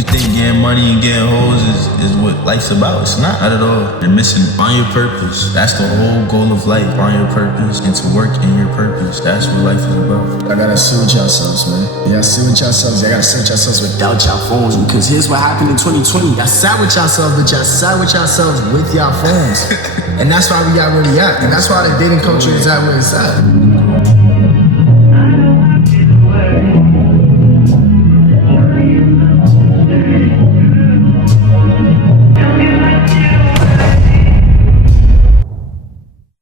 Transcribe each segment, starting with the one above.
You think getting money and getting hoes is what life's about? It's not at all. You're missing. Find your purpose. That's the whole goal of life. Find your purpose and to work in your purpose. That's what life is about. Y'all gotta sit with yourselves, man. Y'all sit with yourselves. Y'all gotta sit with yourselves without y'all phones. Because here's what happened in 2020. Y'all sat with yourselves, but y'all sat with yourselves with y'all phones. And that's why we got where we at. And that's why the dating culture is at where it's at.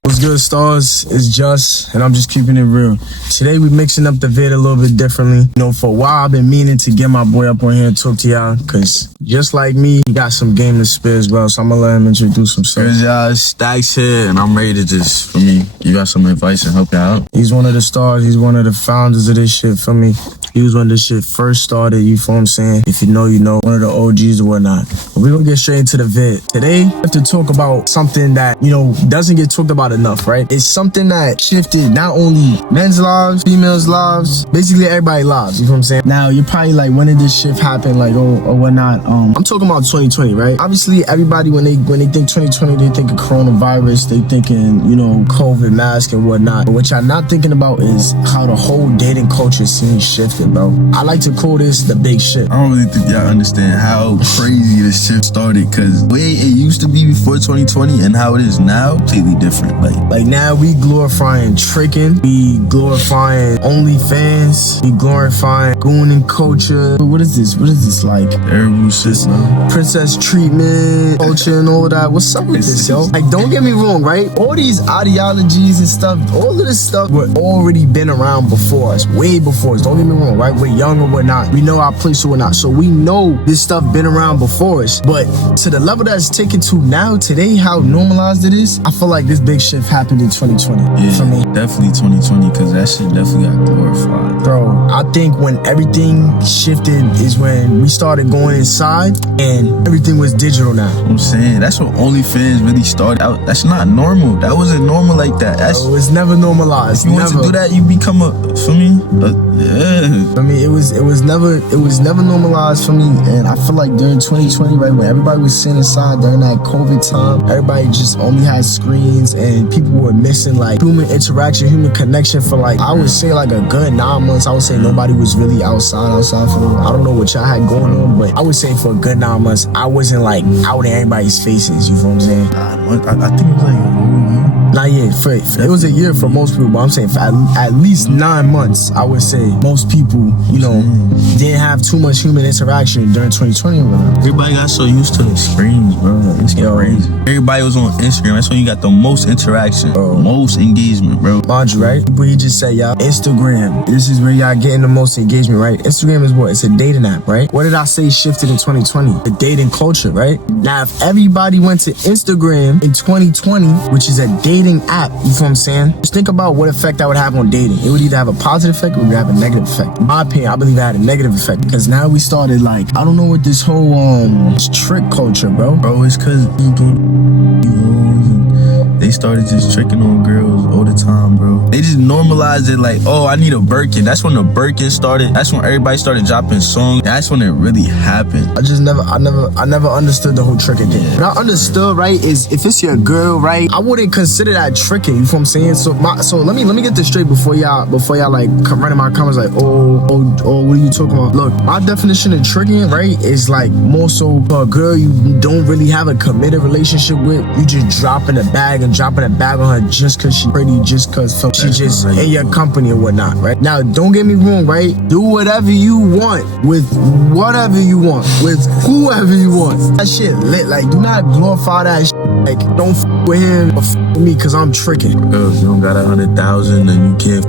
What's good, stars? It's Just, and I'm just keeping it real. Today we mixing up the vid a little bit differently. You know, for a while I've been meaning to get my boy up on here and talk to y'all, cause just like me, he got some game to spit as well. So I'm gonna let him introduce himself. Here's y'all, Stacks here, and I'm ready to just, for me, you got some advice and help you out. He's one of the stars. He's one of the founders of this shit for me. He was when this shit first started, you feel what I'm saying? If you know, you know. One of the OGs or whatnot. But we're gonna get straight into the vid. Today, we have to talk about something that, you know, doesn't get talked about enough, right? It's something that shifted not only men's lives, females' lives, basically everybody's lives, you feel what I'm saying? Now, you're probably like, when did this shift happen, like, or whatnot? I'm talking about 2020, right? Obviously, everybody, when they think 2020, they think of coronavirus, they thinking, you know, COVID mask and whatnot. But what y'all not thinking about is how the whole dating culture scene shifted, bro. I like to call this the big shift. I don't really think y'all understand how crazy this shit started, cause the way it used to be before 2020 and how it is now, completely different. Like now we glorifying tricking, we glorifying OnlyFans, we glorifying gooning culture. What is this? What is this like? Terrible shit, man. Princess treatment, culture and all of that. What's up with this, yo? Like, don't get me wrong, right? All these ideologies and stuff, all of this stuff were already been around before us, way before us. Don't get me wrong, right? We're young or whatnot. We know our place or whatnot. So we know this stuff been around before us. But to the level that's taken to now, today, how normalized it is, I feel like this big shift happened in 2020. Yeah, for me. Definitely 2020, because that shit definitely got glorified. Bro, I think when everything shifted is when we started going inside and everything was digital now. I'm saying, that's when OnlyFans really started out. That's not normal. That wasn't normal like that. That's, it was never normalized. If you want to do that, you become a, for me, yeah. I mean, it was never normalized for me. And I feel like during 2020, right, when everybody was sitting inside during that COVID time, everybody just only had screens and people were missing like human interaction, human connection for like, I would say like a good 9 months. I would say nobody was really outside for them. I don't know what y'all had going on, but I would say for a good 9 months, I wasn't like out in everybody's faces, you feel what I'm saying? 9 months, I think it was like a whole year. Not yet. It was a year for most people, but I'm saying for at least 9 months, I would say most people, you know, didn't have too much human interaction during 2020. Everybody got so used to the screens, bro. It's crazy. Everybody was on Instagram. That's when you got the most interaction, most engagement, bro. Mind you, right? But he just said, y'all, Instagram. This is where y'all getting the most engagement, right? Instagram is what? It's a dating app, right? What did I say shifted in 2020? The dating culture, right? Now, if everybody went to Instagram in 2020, which is a dating app, you feel what I'm saying? Just think about what effect that would have on dating. It would either have a positive effect or it would have a negative effect. In my opinion, I believe it had a negative effect because now we started like, I don't know what this whole this trick culture, bro. Bro, it's because they started just tricking on girls all the time, bro. They just normalized it like, oh, I need a Birkin. That's when the Birkin started. That's when everybody started dropping songs. That's when it really happened. I never understood the whole tricking thing. What I understood, right, is if it's your girl, right, I wouldn't consider that tricking. You feel what I'm saying? So let me get this straight before y'all like come right in my comments like, oh, what are you talking about? Look, my definition of tricking, right, is like more so for a girl you don't really have a committed relationship with. You just dropping a bag on her just cause she pretty, just cause she just in your company or whatnot, right? Now, don't get me wrong, right? Do whatever you want with whatever you want with whoever you want. That shit lit. Like, do not glorify that shit. Like, don't with him or with me cause I'm tricking. Girl, if you don't got 100,000 and you can't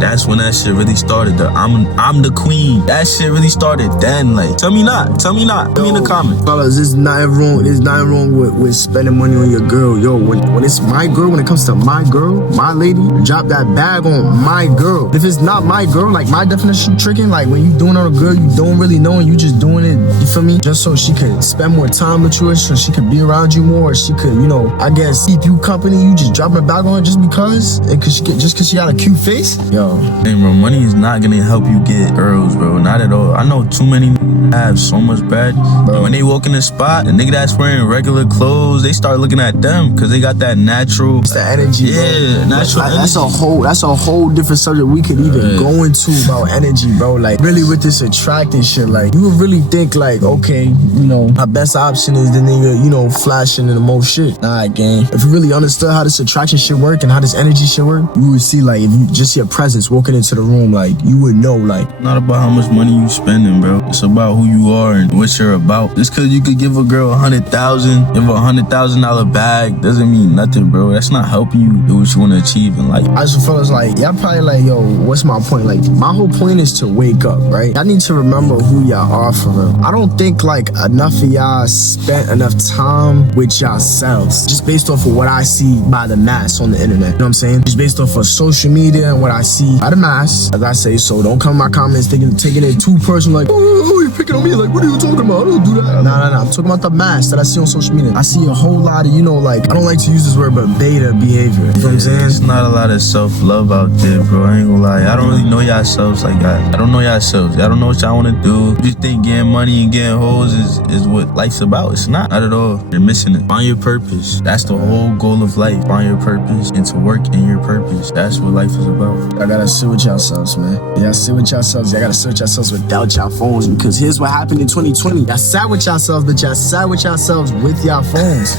that's when that shit really started. I'm the queen. That shit really started then. Like, tell me not. Tell me in the comments. Fellas, there's nothing wrong with spending money on your girl. Yo, when it's my girl, when it comes to my girl, my lady, drop that bag on my girl. If it's not my girl, like my definition of tricking, like when you doing it on a girl you don't really know and you just doing it, you feel me? Just so she could spend more time with you, so she could be around you more, she could, you know, I guess just keep you company, you just dropping a bag on her just because? And just cause she got a cute face? Yo. Hey, bro, money is not gonna help you get girls, bro. Not at all. I know too many have so much bread. Bro. When they walk in the spot, the nigga that's wearing regular clothes, they start looking at them because they got that natural. It's the energy, yeah, bro. natural energy. That's a whole different subject we could even go into about energy, bro. Like, really with this attracting shit, like, you would really think, like, okay, you know, our best option is the nigga, you know, flashing and the most shit. Nah, gang. If you really understood how this attraction shit work and how this energy shit work, you would see, like, if you just your presence walking into the room, like, you would know, like. Not about how much money you spending, bro. It's about who you are and what you're about. Just cause you could give a girl $100,000, give her $100,000 bag, doesn't mean nothing, bro. That's not helping you do what you want to achieve in life. I just feel like, y'all probably like, yo, what's my point? Like, my whole point is to wake up, right? I need to remember who y'all are for real. I don't think like enough of y'all spent enough time with yourselves, just based off of what I see by the mass on the internet. You know what I'm saying? Just based off of social media and what I see by the mass, as I say. So don't come in my comments taking it too personal, like, oh, you're picking on me, like, what are you talking about? I don't do that. Nah. I'm talking about the mass that I see on social media. I see a whole lot of, you know, like, I don't like to use this word, but beta behavior. You know what I'm saying? There's not a lot of self-love out there, bro. I ain't gonna lie. I don't really know yourselves like that. I don't know yourselves. Y'all don't know what y'all want to do. You just think getting money and getting hoes is what life's about. It's not at all. You're missing it. Find your purpose. That's the whole goal of life. Find your purpose and to work in your purpose. That's what life is about. I gotta sit with yourselves, man. Y'all sit with yourselves. Y'all gotta sit with yourselves without y'all phones, because here's what happened in 2020. Y'all sat with yourselves, but y'all sat with yourselves with y'all phones.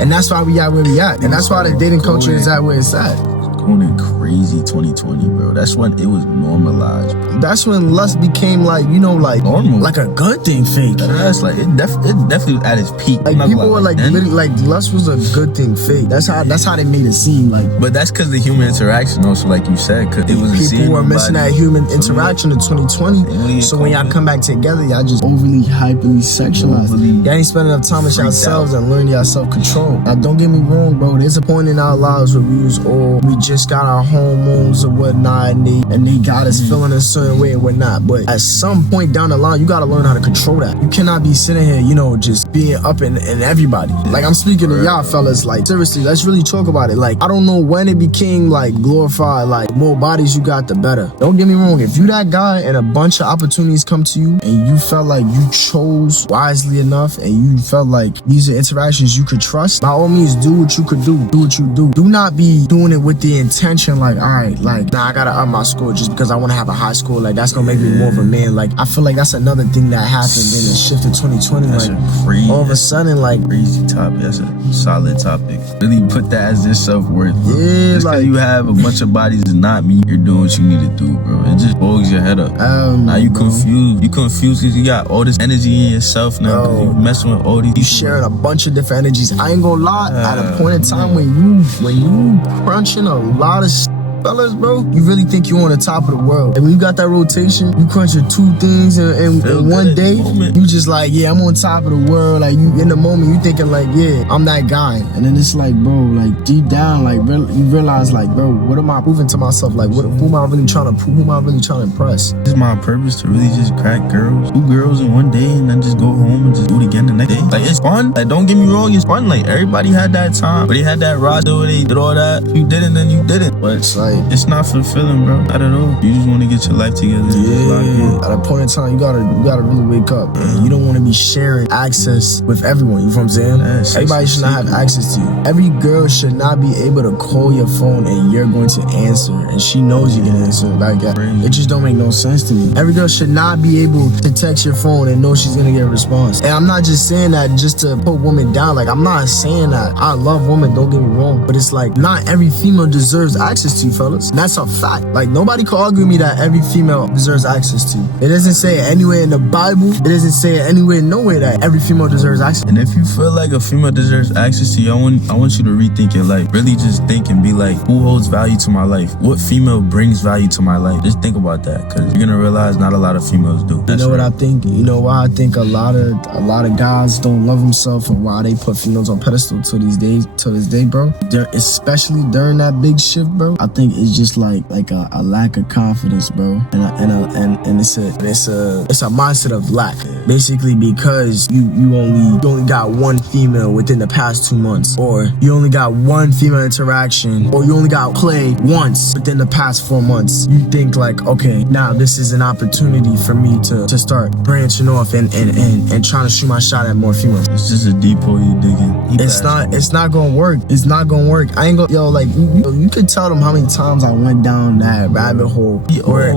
And that's why we at where we at. And that's why the dating culture is at where it's at. Going in crazy 2020, bro. That's when it was normalized. That's when lust became like, you know, like normal, like a good thing fake. That's like it definitely was at its peak. Like people were like literally like lust was a good thing fake. That's how they made it seem like. But that's because the human interaction also, like you said, because it was people were missing that human interaction in 2020. So when y'all come back together, y'all just overly hyperly sexualized. Y'all ain't spending enough time with yourselves and learning your self-control. Now don't get me wrong, bro. There's a point in our lives where we just got our hormones or whatnot, and they got us feeling a certain way and whatnot. But at some point down the line, you gotta learn how to control that. You cannot be sitting here, you know, just being up in everybody. Like, I'm speaking to y'all fellas, like, seriously, let's really talk about it. Like, I don't know when it became like glorified, like, more bodies you got, the better. Don't get me wrong, if you that guy and a bunch of opportunities come to you and you felt like you chose wisely enough and you felt like these are interactions you could trust, by all means, do what you could do. Do what you do. Do not be doing it with the intention like, all right, like, nah, I gotta up my score just because I want to have a high score. Like, that's gonna make me more of a man. Like, I feel like that's another thing that happened in the shift of 2020. That's like, crazy, all of a sudden, like, crazy topic. That's a solid topic. Really put that as your self-worth, bro. Yeah, just because you have a bunch of bodies does not mean you're doing what you need to do, bro. It just bogs your head up. Now you confused. You confused because you got all this energy in yourself now. Because you messing with all these. You sharing a bunch of different energies. I ain't gonna lie. At a point in time when you crunching a lot of fellas, bro, you really think you on the top of the world. And when you got that rotation, you crunching two things in one day, you just like, yeah, I'm on top of the world. Like, you in the moment, you thinking like, yeah, I'm that guy. And then it's like, bro, like deep down, like you realize, like, bro, what am I proving to myself? Like, who am I really trying to prove? Who am I really trying to impress? It's my purpose to really just crack girls, 2 girls in one day, and then just go home and just do it again the next day. Like, it's fun. Like, don't get me wrong, it's fun. Like, everybody had that time, but they had that roster where they did all that. If you didn't, then you didn't. But it's like, it's not fulfilling, bro. Not at all. You just want to get your life together. Yeah. At a point in time, you gotta really wake up. And you don't want to be sharing access with everyone. You know what I'm saying? Everybody should not have access to you. Every girl should not be able to call your phone and you're going to answer, and she knows you're gonna answer. Like, it just don't make no sense to me. Every girl should not be able to text your phone and know she's gonna get a response. And I'm not just saying that just to put women down. Like, I'm not saying that. I love women, don't get me wrong, but it's like, not every female deserves access to you, fellas. And that's a fact. Like, nobody can argue with me that every female deserves access to you. It doesn't say it anywhere in the Bible. It doesn't say it anywhere, nowhere that every female deserves access. And if you feel like a female deserves access to you, I want you to rethink your life. Really just think and be like, who holds value to my life? What female brings value to my life? Just think about that, because you're gonna realize not a lot of females do. You know what I think? You know why I think a lot of guys don't love himself and why they put females on pedestal to this day, bro. Especially during that big shift, bro. I think it's just like a lack of confidence, bro, and it's a mindset of lack, basically, because you only got one female within the past 2 months, or you only got one female interaction, or you only got played once within the past 4 months. You think like, okay, now this is an opportunity for me to start branching off and trying to shoot my shot at more females. It's just a deep hole you digging. It's not gonna work. It's not gonna work. I ain't gonna, yo, like, you could tell them how many times I went down that rabbit hole where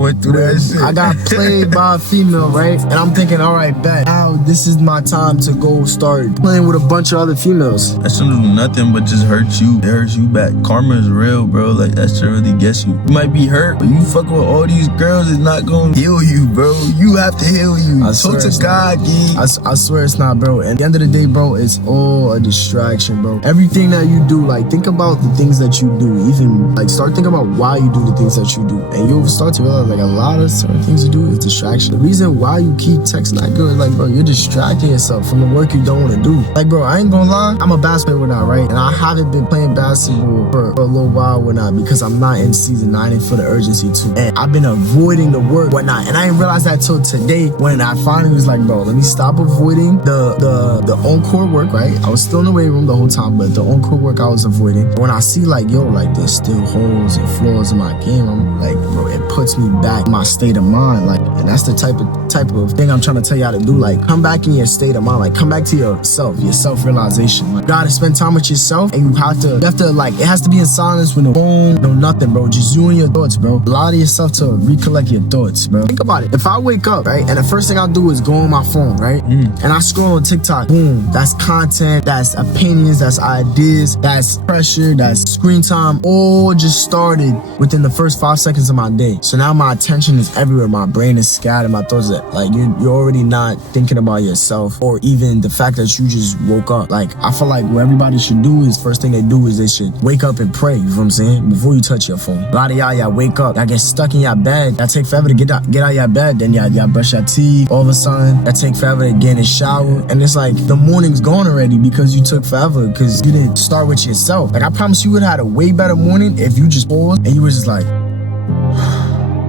I got played by a female, right? And I'm thinking, all right, bet, now this is my time to go start playing with a bunch of other females. That shouldn't do nothing but just hurt you. It hurts you back. Karma is real, bro. Like, that shit really gets you. You might be hurt, but you fucking with all these girls is not gonna heal you, bro. You have to heal you. So to God, I swear it's not, bro. And at the end of the day, bro, it's all a distraction, bro. Everything that you do, like, think about the things that you do. Even, like, start thinking about why you do the things that you do. And you'll start to realize, like, a lot of certain things you do is distraction. The reason why you keep texting that girl is, like, bro, you're distracting yourself from the work you don't want to do. Like, bro, I ain't gonna lie, I'm a basketball now, right? And I haven't been playing basketball for a little while, whatnot, because I'm not in season 9 and for the urgency too. And I've been avoiding the work, whatnot. And I didn't realize that till today when I finally was like, bro, let me stop avoiding the on-court work, right? I was still in the weight room the whole time, but the on-court work I was avoiding. When I see like, yo, like there's still holes and flaws in my game, I'm like, bro, it puts me back in my state of mind. Like, and that's the type of thing I'm trying to tell you how to do. Like, come back in your state of mind. Like, come back to yourself, your self-realization. Like, you gotta spend time with yourself, and you have to like, it has to be in silence with no phone, no nothing, bro. Just you and your thoughts, bro. Allow yourself to recollect your thoughts, bro. Think about it. If I wake up, right, and the first thing I do is go on my phone, right, and I scroll on TikTok, boom, that's content, that's opinions, that's ideas, that's pressure, that's screen time, all just started within the first 5 seconds of my day. So now my attention is everywhere. My brain is scattered. My thoughts are like, you're already not thinking about yourself, or even the fact that you just woke up. Like, I feel like what everybody should do is, first thing they do is they should wake up and pray, you know what I'm saying, before you touch your phone. A lot of y'all wake up, y'all get stuck in your bed, y'all take forever to get out your bed, then y'all brush your teeth, all of a sudden y'all take forever to get in the shower, and it's like the morning's gone already because you took forever, because you didn't start with yourself. Like, I promise you would have had a way better morning if you just paused and you was just like,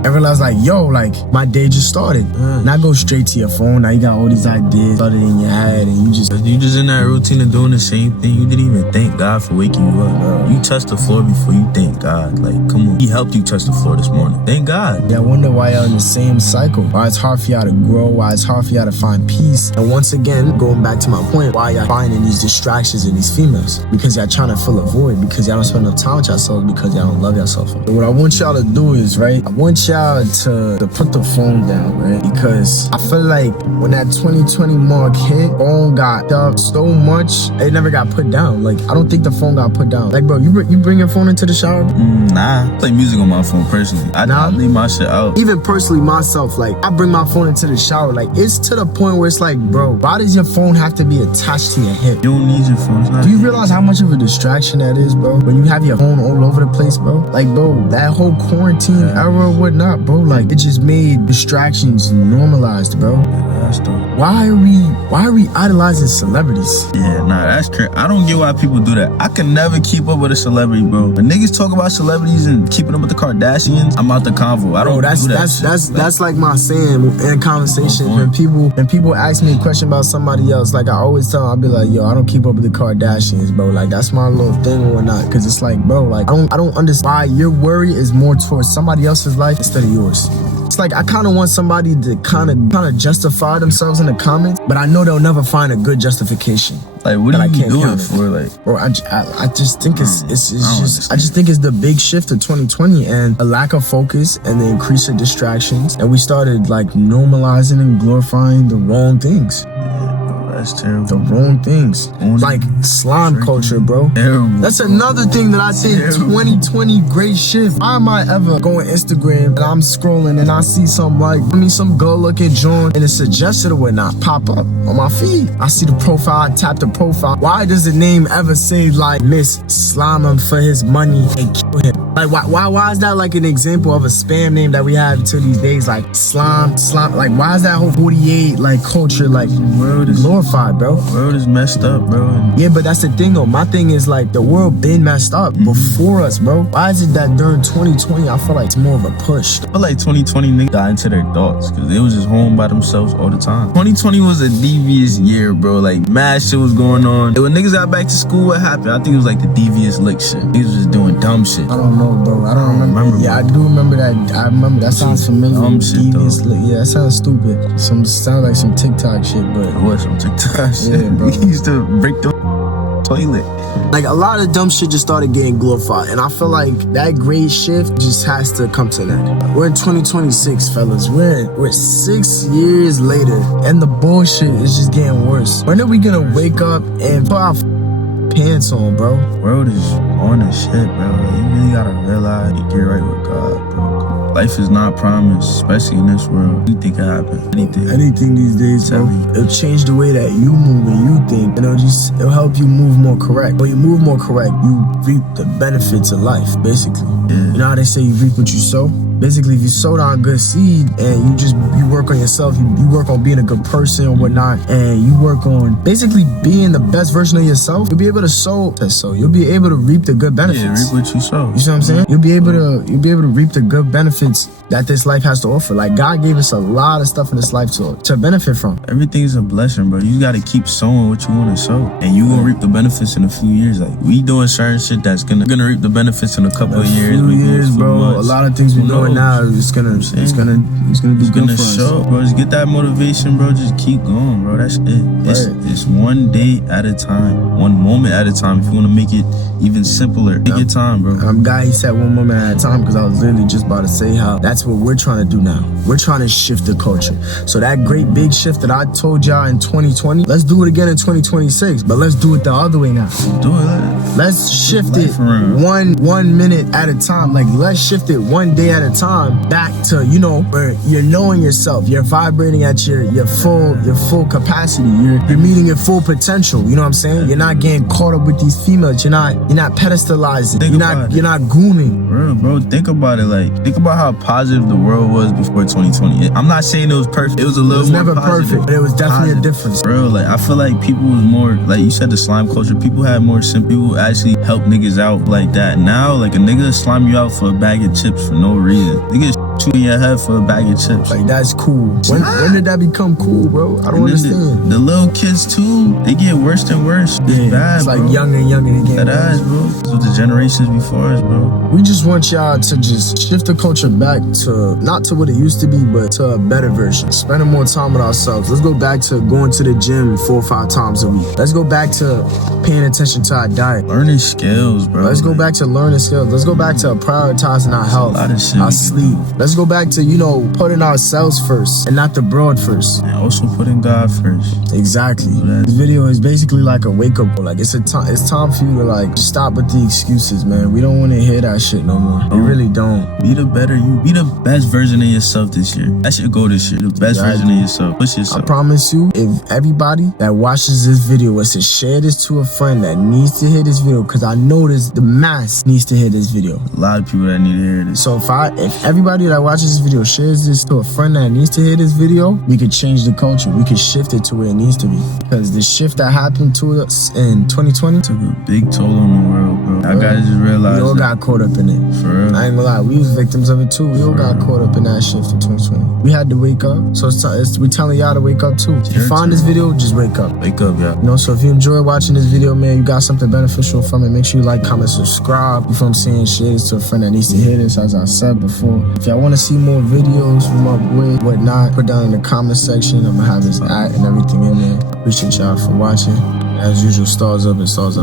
and realize like, yo, like my day just started. Not go straight to your phone. Now you got all these ideas started in your head, and you just in that routine of doing the same thing. You didn't even thank God for waking you up, bro. You touched the floor before you thank God. Like, come on, He helped you touch the floor this morning. Thank God. Yeah, I wonder why y'all in the same cycle. Why it's hard for y'all to grow. Why it's hard for y'all to find peace. And once again, going back to my point, why y'all finding these distractions in these females? Because y'all trying to fill a void. Because y'all don't spend enough time with yourselves. Because y'all don't love yourself. So what I want y'all to do is, right, I want y'all to put the phone down, right? Because I feel like when that 2020 mark hit, phone got up so much, it never got put down. Like, I don't think the phone got put down. Like, bro, you bring your phone into the shower? Nah, I play music on my phone personally. I leave my shit out. Even personally, myself, like, I bring my phone into the shower. Like, it's to the point where it's like, bro, why does your phone have to be attached to your hip? You don't need your phone. Do you realize how much of a distraction that is, bro? When you have your phone all over the place, bro? Like, bro, that whole quarantine era or whatnot, bro, like, it just made distractions normalized, bro. Why are we idolizing celebrities? Yeah, nah, that's crazy. I don't get why people do that. I can never keep up with a celebrity, bro. When niggas talk about celebrities and keeping up with the Kardashians, I'm out the convo. I don't do that. That's like my saying in conversation. When people ask me a question about somebody else, like I always tell them, I'll be like, yo, I don't keep up with the Kardashians, bro. Like, that's my little thing or whatnot. Cause it's like, bro, like I don't understand why your worry is more towards somebody else's life instead of yours. It's like I kind of want somebody to kind of justify themselves in the comments, but I know they'll never find a good justification. Like, what are you doing for? Like, bro, I just think I just think it's the big shift of 2020 and a lack of focus and the increase of distractions, and we started like normalizing and glorifying the wrong things. That's terrible. The wrong things. Like slime culture, bro. Terrible. That's another thing that I think 2020 great shift. Why am I ever going Instagram and I'm scrolling and I see some good looking joint and it's suggested or whatnot pop up on my feed? I see the profile, I tap the profile. Why does the name ever say like Miss Slime him for his money and kill him. Like why is that like an example of a spam name that we have to these days? Like slime. Like why is that whole 48 like culture like world is glorified, bro? World is messed up, bro. Yeah, but that's the thing though. My thing is like the world been messed up before us, bro. Why is it that during 2020 I feel like it's more of a push? I feel like 2020 niggas got into their thoughts because they was just home by themselves all the time. 2020 was a devious year, bro. Like mad shit was going on. And when niggas got back to school, what happened? I think it was like the devious lick shit. Niggas was just doing dumb shit. I don't know, bro. I don't remember. Yeah, I do remember that. I remember that sounds familiar. Dumb shit, devious lick. Yeah, that sounds stupid. Sounds like some TikTok shit, but it was some TikTok shit. Yeah, bro. He used to break the toilet. Like a lot of dumb shit just started getting glorified, and I feel like that great shift just has to come to an end. We're in 2026, fellas. We're 6 years later, and the bullshit is just getting worse. When are we gonna wake up and put our pants on, bro? World is on this shit, bro. You really gotta realize you get right with God, bro. Life is not promised, especially in this world. Anything can happen. Anything these days, bro. It'll change the way that you move and you think, and it'll help you move more correct. When you move more correct, you reap the benefits of life, basically. Yeah. You know how they say you reap what you sow? Basically, if you sow down good seed and you work on yourself, you work on being a good person or whatnot, and you work on basically being the best version of yourself, you'll be able to sow. You'll be able to reap the good benefits. Yeah, reap what you sow. You see what I'm saying? You'll be able to reap the good benefits that this life has to offer. Like God gave us a lot of stuff in this life to benefit from. Everything's a blessing, bro. You gotta keep sowing what you wanna sow, and you gonna reap the benefits in a few years. Like we doing certain shit that's gonna reap the benefits in a couple of years. Few years, bro. Months. A lot of things we're doing now is gonna do good for show, us. Bro. Just get that motivation, bro. Just keep going, bro. That's it. It's one day at a time, one moment at a time. If you wanna make it even simpler, take your time, bro. I'm guy. He said one moment at a time because I was literally just about to say how that's what we're trying to do now. We're trying to shift the culture. So that great big shift that I told y'all in 2020, let's do it again in 2026. But let's do it the other way now. Do it. Let's shift it one minute at a time. Like let's shift it one day at a time back to, you know, where you're knowing yourself, you're vibrating at your full capacity, you're meeting your full potential. You know what I'm saying? You're not getting caught up with these females. You're not pedestalizing. You're not grooming. Bro, think about it. Like think about how positive the world was before 2020. I'm not saying it was perfect. It was a little more never perfect, but it was definitely a difference. Bro, like I feel like people was more, like you said, the slime culture. People had more simple. People actually help niggas out like that. Now, like a nigga slime you out for a bag of chips for no reason. Niggas shoot in your head for a bag of chips. Like that's cool. When did that become cool, bro? I don't understand. The little kids too, they get worse and worse. It's bad, it's like bro. younger and younger again. That ass, bro. So the generations before us, bro. We just want y'all to just shift the culture back to not to what it used to be, but to a better version. Spending more time with ourselves. Let's go back to going to the gym 4 or 5 times a week. Let's go back to paying attention to our diet. Learning skills, bro. Let's go back to learning skills. Let's go back to prioritizing our health, our sleep. Let's go back to, you know, putting ourselves first and not the broad first. And also putting God first. Exactly. This video is basically like a wake up call. Like it's time for you to like stop with the excuses, man. We don't want to hear that shit no more. We really don't. Be the better you. Be the best version of yourself this year. That's your goal this year. The best version of yourself. Push yourself. I promise you, if everybody that watches this video was to share this to a friend that needs to hear this video, because I noticed the mass needs to hear this video. A lot of people that need to hear this. So if everybody that watches this video shares this to a friend that needs to hear this video, we could change the culture. We could shift it to where it needs to be. Because the shift that happened to us in 2020 took a big toll on the world, bro. I gotta just realize we all got caught up in it. For real. I ain't gonna lie, we was victims of it too. We all got caught up in that shift in 2020. We had to wake up. So we're telling y'all to wake up too. If you find this video, just wake up. Wake up, yeah. You know, so if you enjoy watching this video, man, you got something beneficial from it, make sure you like, comment, subscribe. You feel I'm saying? Share this to a friend that needs to hear this, as I said before. If y'all want to see more videos from my boy, whatnot, put down in the comment section. I'm gonna have his @ and everything in there. Appreciate y'all for watching. As usual, stars up and stars up.